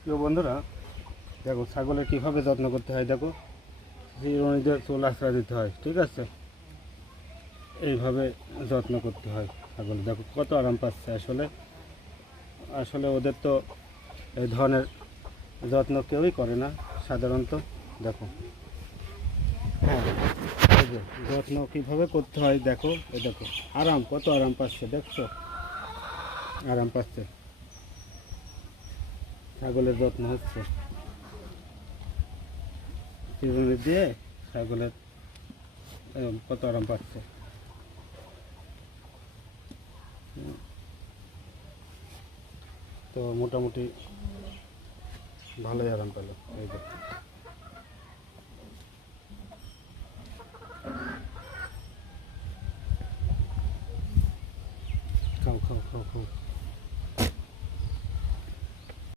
প্রিয় বন্ধুরা, দেখো ছাগলের কীভাবে যত্ন করতে হয়। দেখো চিরুনিতে চুল আশ্রয় দিতে হয়, ঠিক আছে। এইভাবে যত্ন করতে হয় ছাগল। দেখো কত আরাম পাচ্ছে। আসলে আসলে ওদের তো এই ধরনের যত্ন কেউই করে না সাধারণত। দেখো হ্যাঁ, এই যে যত্ন কীভাবে করতে হয় দেখো। এই দেখো আরাম, কত আরাম পাচ্ছে, দেখছো আরাম পাচ্ছে। ছাগলের যত্ন হচ্ছে চিরুনি দিয়ে। ছাগলের কত আরাম পাচ্ছে। তো মোটামুটি ভালোই আরাম পেল। এই যে খাও খাও খাও খাও।